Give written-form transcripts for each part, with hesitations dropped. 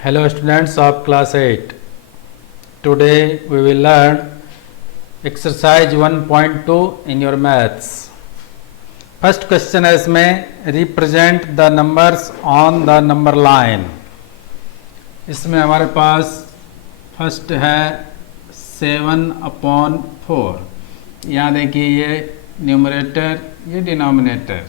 Hello students of class 8. Today we will learn exercise 1.2 in your maths. First question है इसमें represent the numbers on the number line. इसमें हमारे पास first है 7/4. यहाँ देखिए ये न्यूमरेटर ये डिनोमिनेटर.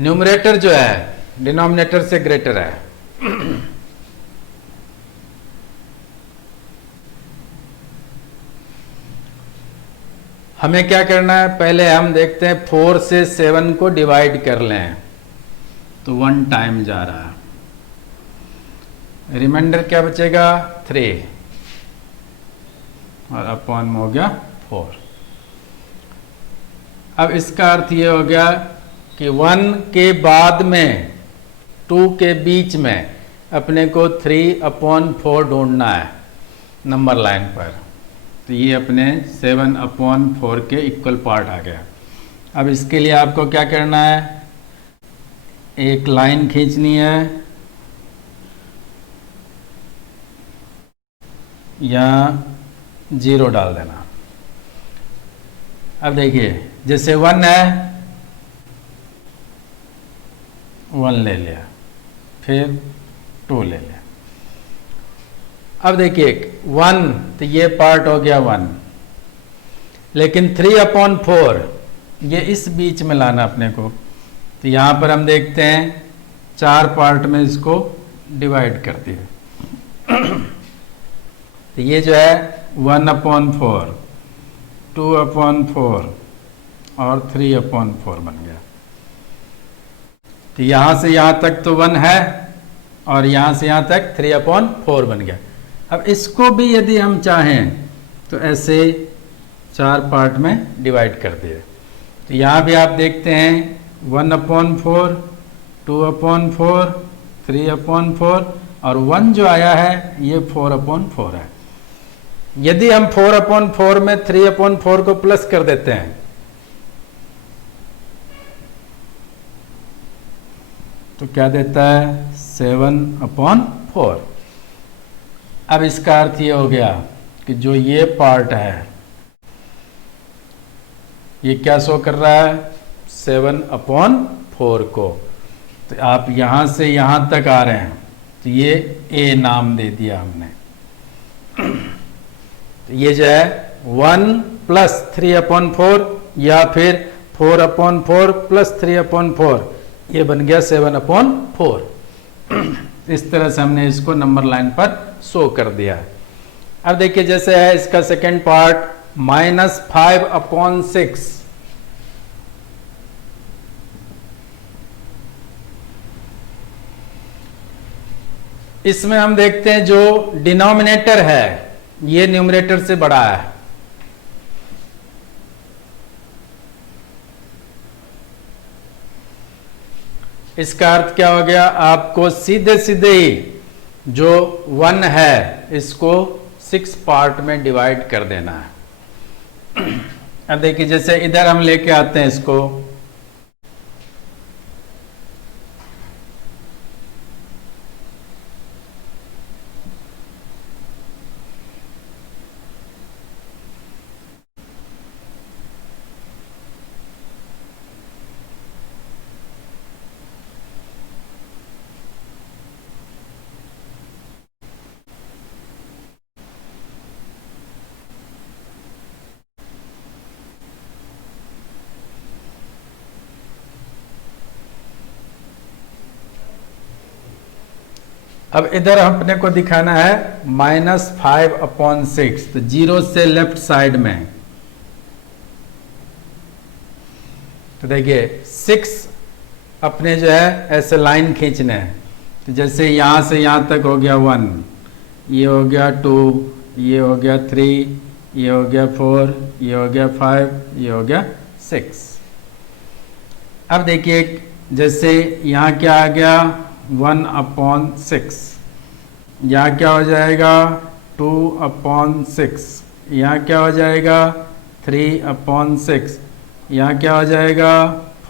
न्यूमरेटर जो है डिनोमिनेटर से ग्रेटर है. हमें क्या करना है, पहले हम देखते हैं 4 से 7 को डिवाइड कर लें तो 1 टाइम जा रहा है. रिमाइंडर क्या बचेगा 3 और अपॉन में हो गया 4. अब इसका अर्थ ये हो गया कि 1 के बाद में 2 के बीच में अपने को 3/4 ढूंढना है नंबर लाइन पर. तो ये अपने 7/4 के इक्वल पार्ट आ गया. अब इसके लिए आपको क्या करना है, एक लाइन खींचनी है या 0 डाल देना. अब देखिए जैसे 1 है 1 ले लिया, फिर 2 ले लिया. अब देखिए 1 तो ये पार्ट हो गया 1, लेकिन 3/4 ये इस बीच में लाना अपने को. तो यहाँ पर हम देखते हैं 4 पार्ट में इसको डिवाइड कर दिया. तो ये जो है 1/4, 2/4 और 3/4 बन गया. तो यहाँ से यहाँ तक तो 1 है और यहाँ से यहाँ तक 3/4 बन गया. अब इसको भी यदि हम चाहें तो ऐसे 4 पार्ट में डिवाइड कर दिए. तो यहाँ भी आप देखते हैं 1/4, 2/4, 3/4 और 1 जो आया है ये 4/4 है. यदि हम 4/4 में 3/4 को प्लस कर देते हैं तो क्या देता है 7/4. अब इसका अर्थ ये हो गया कि जो ये पार्ट है ये क्या शो कर रहा है 7/4 को. तो आप यहां से यहां तक आ रहे हैं तो ये A नाम दे दिया हमने. तो ये जो है 1 + 3/4 या फिर 4/4 + 3/4 ये बन गया 7/4. इस तरह से हमने इसको नंबर लाइन पर शो कर दिया. अब देखिए जैसे है इसका सेकेंड पार्ट -5/6. इसमें हम देखते हैं जो डिनोमिनेटर है ये न्यूमरेटर से बड़ा है. इसका अर्थ क्या हो गया, आपको सीधे सीधे ही जो 1 है इसको 6 पार्ट में डिवाइड कर देना है. अब देखिए जैसे इधर हम लेके आते हैं इसको, अब इधर अपने को दिखाना है -5/6. तो 0 से लेफ्ट साइड में तो देखिए 6 अपने जो है ऐसे लाइन खींचने हैं. तो जैसे यहां से यहां तक हो गया 1, ये हो गया 2, ये हो गया 3, ये हो गया 4, ये हो गया 5, ये हो गया 6. अब देखिए जैसे यहाँ क्या आ गया 1/6, यहाँ क्या हो जाएगा 2/6, यहाँ क्या हो जाएगा 3/6, यहाँ क्या हो जाएगा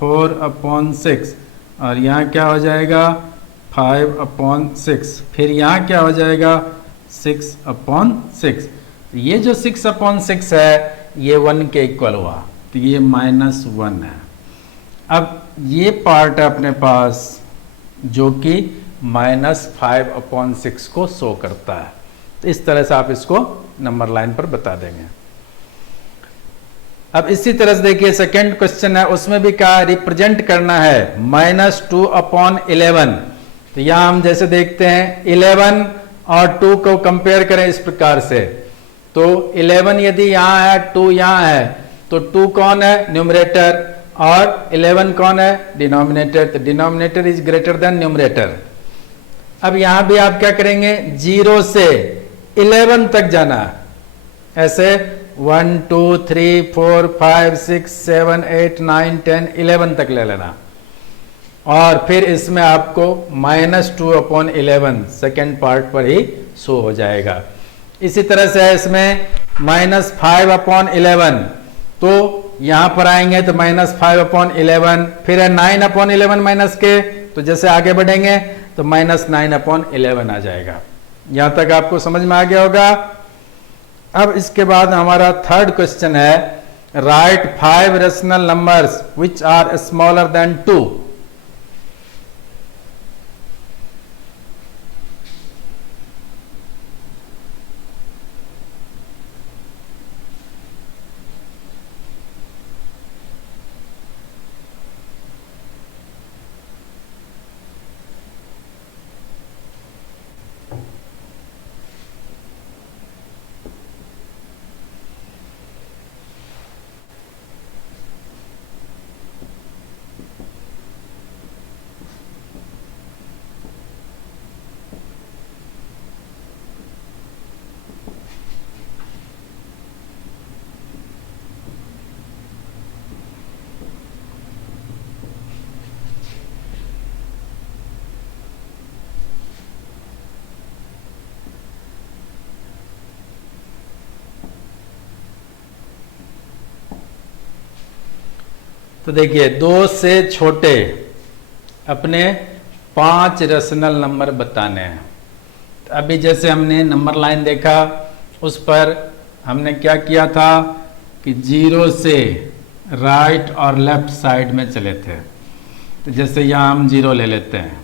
4/6, और यहाँ क्या हो जाएगा 5/6, फिर यहाँ क्या हो जाएगा 6/6। ये जो 6/6 है ये 1 के इक्वल हुआ, तो ये -1 है। अब ये पार्ट है अपने पास जो कि -5/6 को शो करता है। तो इस तरह से आप इसको नंबर लाइन पर बता देंगे। अब इसी तरह से देखिए सेकेंड क्वेश्चन है, उसमें भी कहा रिप्रेजेंट करना है -2/11। तो यहां हम जैसे देखते हैं 11 और 2 को कंपेयर करें इस प्रकार से, तो 11 यदि यहां है 2 यहां है, तो 2 कौन है न्यूमरेटर और 11 कौन है डिनोमिनेटर। तो denominator is greater than numerator. अब यहां भी आप क्या करेंगे 0 से 11 तक जाना है, ऐसे 1 2 3 4 5 6 7 8 9 10 11 तक ले लेना, और फिर इसमें आपको -2/11 सेकेंड पार्ट पर ही शो हो जाएगा। इसी तरह से है इसमें -5/11, तो यहां पर आएंगे तो -5/11, फिर है 9/11 माइनस के, तो जैसे आगे बढ़ेंगे तो -9/11 आ जाएगा। यहां तक आपको समझ में आ गया होगा। अब इसके बाद हमारा थर्ड क्वेश्चन है right 5 rational numbers which are smaller than 2। तो देखिए 2 से छोटे अपने 5 रेशनल नंबर बताने हैं। तो अभी जैसे हमने नंबर लाइन देखा, उस पर हमने क्या किया था कि 0 से राइट और लेफ्ट साइड में चले थे। तो जैसे यहाँ हम 0 ले लेते हैं।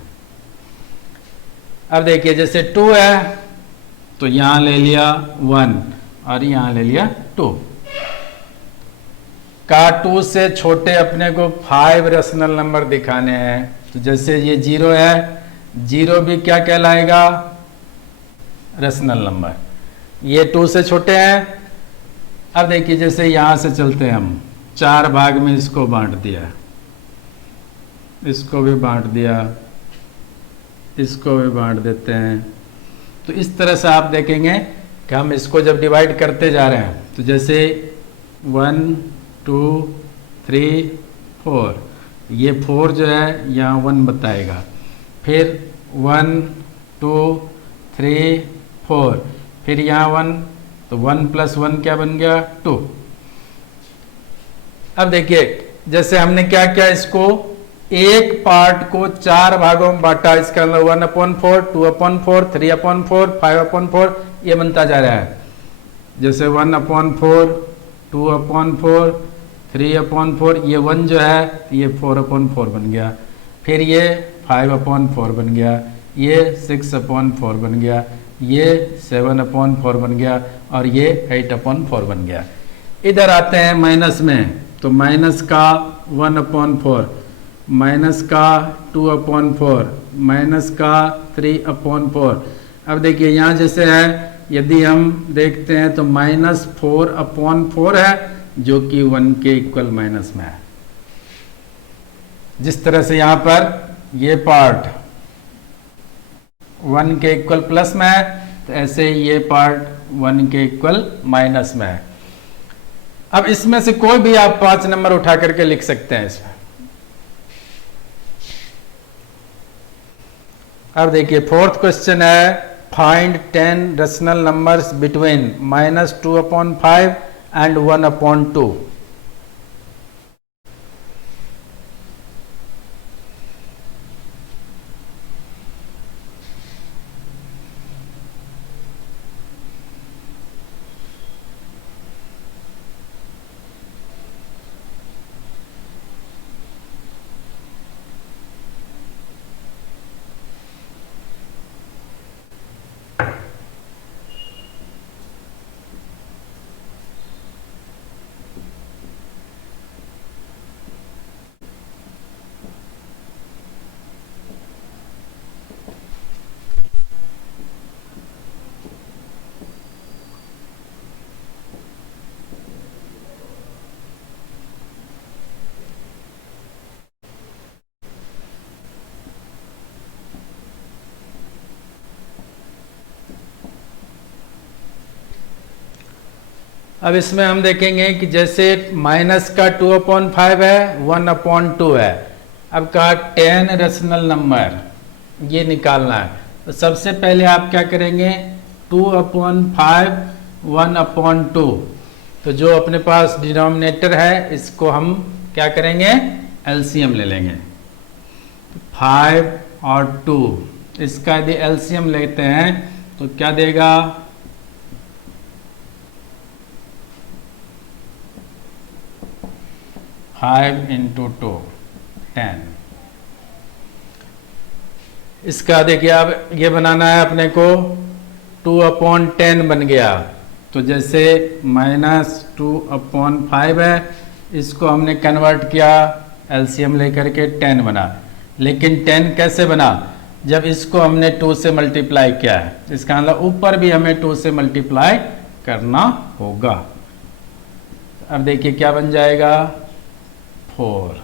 अब देखिए जैसे 2 है तो यहाँ ले लिया 1 और यहाँ ले लिया 2। का 2 से छोटे अपने को 5 रेशनल नंबर दिखाने हैं। तो जैसे ये 0 है, 0 भी क्या कहलाएगा रेशनल नंबर, ये 2 से छोटे हैं। अब देखिए जैसे यहां से चलते हैं हम, 4 भाग में इसको बांट दिया, इसको भी बांट दिया, इसको भी बांट देते हैं। तो इस तरह से आप देखेंगे कि हम इसको जब डिवाइड करते जा रहे हैं, तो जैसे 1 2 3 4, ये 4 जो है यहाँ 1 बताएगा, फिर 1 2 3 4, फिर यहाँ 1, तो 1 + 1 क्या बन गया 2। अब देखिए जैसे हमने क्या किया, इसको एक पार्ट को 4 भागों में बांटा, इसका अंदर 1/4 2/4 3/4 5/4 ये बनता जा रहा है। जैसे 1/4 2/4 3/4, ये 1 जो है ये 4/4 बन गया, फिर ये 5/4 बन गया, ये 6/4 बन गया, ये 7/4 बन गया, और ये 8/4 बन गया। इधर आते हैं माइनस में, तो माइनस का 1/4, माइनस का 2/4, माइनस का 3/4। अब देखिए यहाँ जैसे है, यदि हम देखते हैं तो -4/4 है, जो कि 1 के इक्वल माइनस में है। जिस तरह से यहाँ पर ये पार्ट 1 के इक्वल प्लस में है, तो ऐसे ये पार्ट 1 के इक्वल माइनस में है। अब इसमें से कोई भी आप 5 नंबर उठा करके लिख सकते हैं इसमें। अब देखिए फोर्थ क्वेश्चन है find 10 rational numbers between -2/5 and 1/2। अब इसमें हम देखेंगे कि जैसे माइनस का 2/5 है, 1/2 है। अब कहा 10 रेशनल नंबर ये निकालना है, तो सबसे पहले आप क्या करेंगे, 2/5 1/2, तो जो अपने पास डिनोमिनेटर है इसको हम क्या करेंगे, एलसीएम ले लेंगे। 5 और 2 इसका यदि एलसीएम लेते हैं तो क्या देगा, 5 × 2 10। इसका देखिए अब ये बनाना है अपने को, 2/10 बन गया। तो जैसे -2/5 है, इसको हमने कन्वर्ट किया एलसीएम लेकर के 10 बना। लेकिन 10 कैसे बना, जब इसको हमने 2 से मल्टीप्लाई किया है, इसका मतलब ऊपर भी हमें 2 से मल्टीप्लाई करना होगा। अब देखिए क्या बन जाएगा, 4।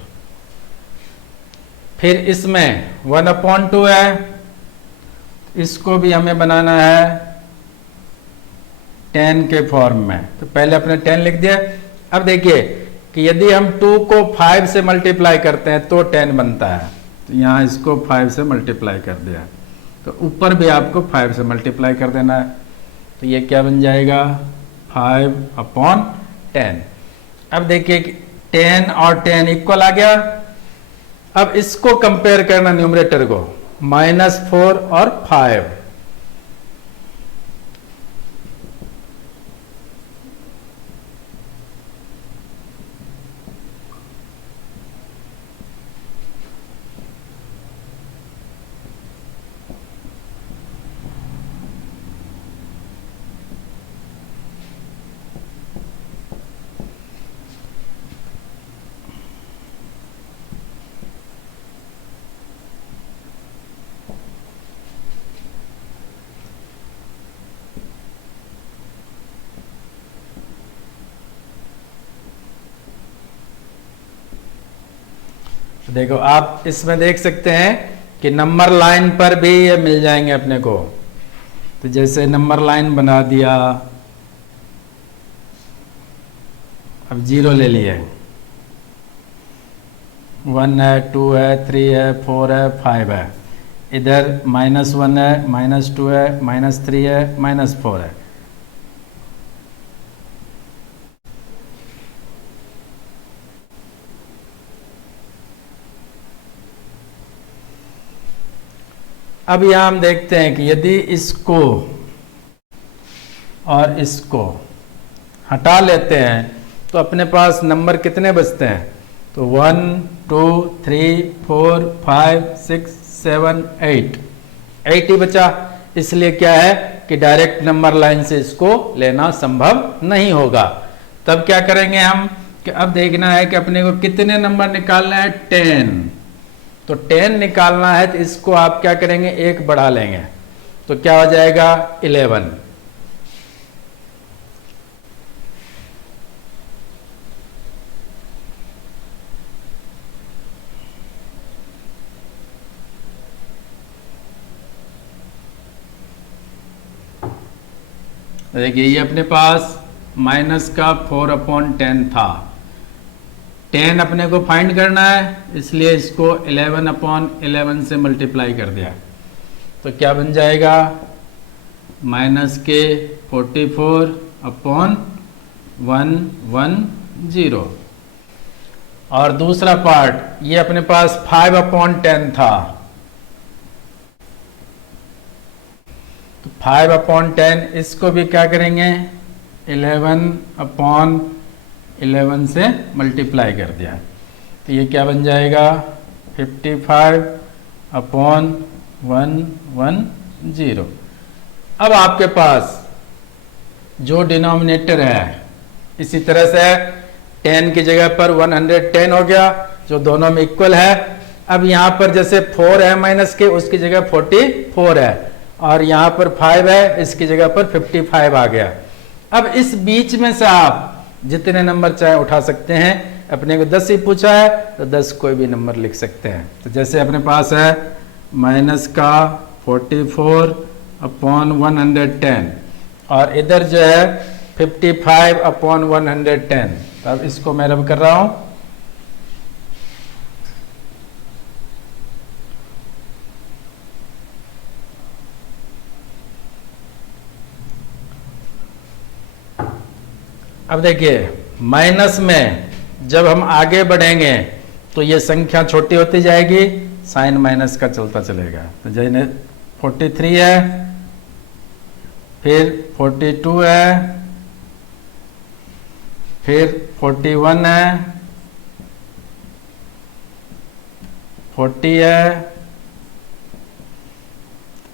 फिर इसमें 1/2 है, इसको भी हमें बनाना है 10 के फॉर्म में। तो पहले अपने 10 लिख दिया। अब देखिए कि यदि हम 2 को 5 से मल्टीप्लाई करते हैं तो 10 बनता है, तो यहाँ इसको 5 से मल्टीप्लाई कर दिया, तो ऊपर भी आपको 5 से मल्टीप्लाई कर देना है। तो ये क्या बन जाएगा, 5/10। अब देखिए 10 और 10 इक्वल आ गया। अब इसको कंपेयर करना न्यूमरेटर को, -4 और 5। देखो आप इसमें देख सकते हैं कि नंबर लाइन पर भी ये मिल जाएंगे अपने को। तो जैसे नंबर लाइन बना दिया, अब 0 ले लिए, 1 है, 2 है, 3 है, 4 है, 5 है। इधर -1 है, -2 है, -3 है, -4 है। अब यहां हम देखते हैं कि यदि इसको और इसको हटा लेते हैं तो अपने पास नंबर कितने बचते हैं, तो 1 2 3 4 5 6 7 8 8 ही बचा। इसलिए क्या है कि डायरेक्ट नंबर लाइन से इसको लेना संभव नहीं होगा। तब क्या करेंगे हम कि अब देखना है कि अपने को कितने नंबर निकालना है, 10। तो 10 निकालना है तो इसको आप क्या करेंगे, 1 बढ़ा लेंगे, तो क्या हो जाएगा 11। देखिए ये अपने पास माइनस का 4/10 था। 10 अपने को फाइंड करना है, इसलिए इसको 11/11 से मल्टीप्लाई कर दिया, तो क्या बन जाएगा, -44/110। और दूसरा पार्ट ये अपने पास 5/10 था, तो 5/10 इसको भी क्या करेंगे, 11/11 से मल्टीप्लाई कर दिया, तो ये क्या बन जाएगा, 55/110। अब आपके पास जो डिनोमिनेटर है इसी तरह से 10 की जगह पर 110 हो गया, जो दोनों में इक्वल है। अब यहाँ पर जैसे 4 है माइनस के, उसकी जगह 44 है, और यहाँ पर 5 है, इसकी जगह पर 55 आ गया। अब इस बीच में से आप जितने नंबर चाहे उठा सकते हैं। अपने को 10 ही पूछा है तो 10 कोई भी नंबर लिख सकते हैं। तो जैसे अपने पास है माइनस का 44/110, और इधर जो है 55 अपॉन 110। तो अब इसको मैं रब कर रहा हूं। अब देखिए माइनस में जब हम आगे बढ़ेंगे तो ये संख्या छोटी होती जाएगी, साइन माइनस का चलता चलेगा। तो जैसे 43 है, फिर 42 है, फिर 41 है, 40 है,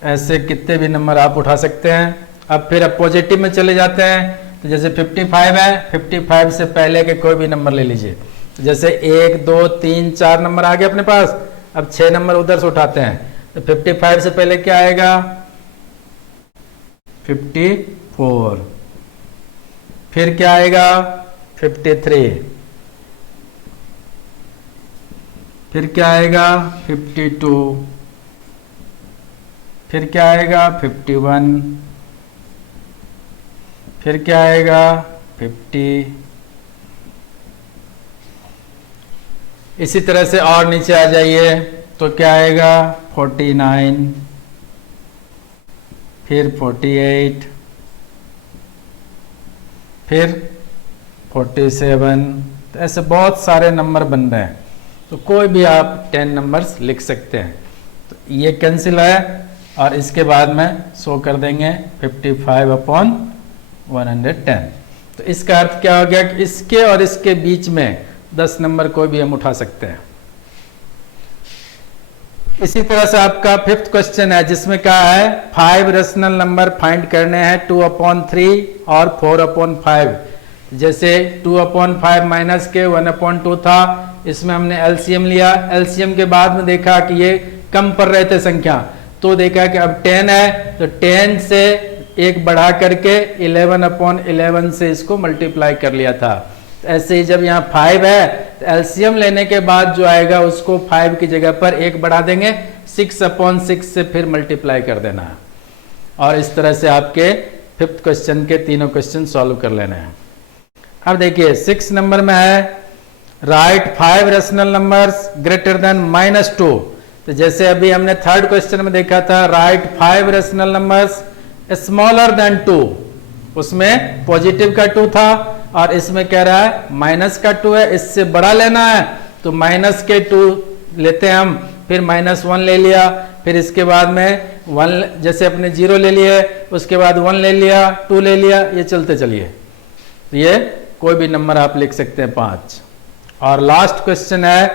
ऐसे कितने भी नंबर आप उठा सकते हैं। अब फिर अब पॉजिटिव में चले जाते हैं। तो जैसे 55 है, 55 से पहले के कोई भी नंबर ले लीजिए। तो जैसे 1 2 3 4 नंबर आ गए अपने पास। अब 6 नंबर उधर से उठाते हैं। तो 55 से पहले क्या आएगा? 54। फिर क्या आएगा? 53। फिर क्या आएगा? 52। फिर क्या आएगा? 51। फिर क्या आएगा? 50। इसी तरह से और नीचे आ जाइए तो क्या आएगा? 49। फिर 48। फिर 47। तो ऐसे बहुत सारे नंबर बन रहे हैं। तो कोई भी आप 10 नंबर्स लिख सकते हैं। तो ये कैंसिल है और इसके बाद में शो कर देंगे 55 अपॉन 110। तो इसका अर्थ क्या हो गया कि इसके और इसके बीच में 10 नंबर कोई भी हम उठा सकते हैं। इसी तरह से आपका 5th क्वेश्चन है जिसमें क्या है 5 रेशनल नंबर फाइंड करने हैं 2/3 और 4/5। जैसे 2/5 माइनस के 1/2 था, इसमें हमने एलसीएम लिया। एलसीएम के बाद में देखा कि ये कम पड़ रहे थे संख्या, तो देखा कि अब 10 है तो 10 से एक बढ़ा करके 11/11 से इसको मल्टीप्लाई कर लिया था। ऐसे ही जब यहाँ 5 है तो एलसीएम लेने के बाद जो आएगा उसको 5 की जगह पर एक बढ़ा देंगे, 6/6 से फिर मल्टीप्लाई कर देना है। और इस तरह से आपके 5th क्वेश्चन के तीनों क्वेश्चन सॉल्व कर लेने हैं। अब देखिए 6 नंबर में है right 5 rational numbers greater than -2। तो जैसे अभी हमने 3rd क्वेश्चन में देखा था right 5 rational numbers smaller than 2, उसमें पॉजिटिव का 2 था और इसमें कह रहा है माइनस का 2 है, इससे बड़ा लेना है। तो माइनस के 2 लेते हैं हम, फिर -1 ले लिया, फिर इसके बाद में 1 जैसे अपने 0 ले लिए, उसके बाद 1 ले लिया, 2 ले लिया, ये चलते चलिए। तो ये कोई भी नंबर आप लिख सकते हैं 5। और लास्ट क्वेश्चन है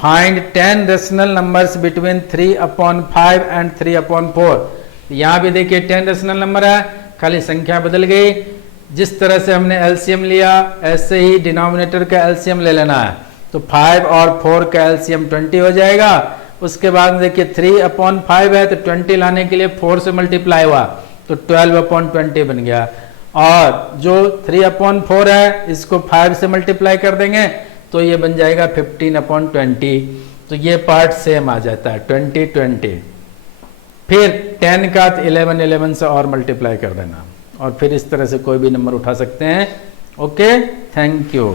find 10 rational numbers between 3/5 and 3/4। यहां भी देखिए 10 रेशनल नंबर है, खाली संख्या बदल गई। जिस तरह से हमने एलसीएम लिया ऐसे ही डिनोमिनेटर का एलसीएम ले लेना है। तो 5 और 4 का एलसीएम 20 हो जाएगा। उसके बाद देखिए 3/5 है तो 20 लाने के लिए 4 से मल्टीप्लाई हुआ तो 12/20 बन गया। और जो 3/4 है इसको 5 से मल्टीप्लाई कर देंगे तो ये बन जाएगा 15/20। तो ये पार्ट सेम आ जाता है 20/20। फिर 10 का 11/11 से और मल्टीप्लाई कर देना और फिर इस तरह से कोई भी नंबर उठा सकते हैं। Okay, thank you.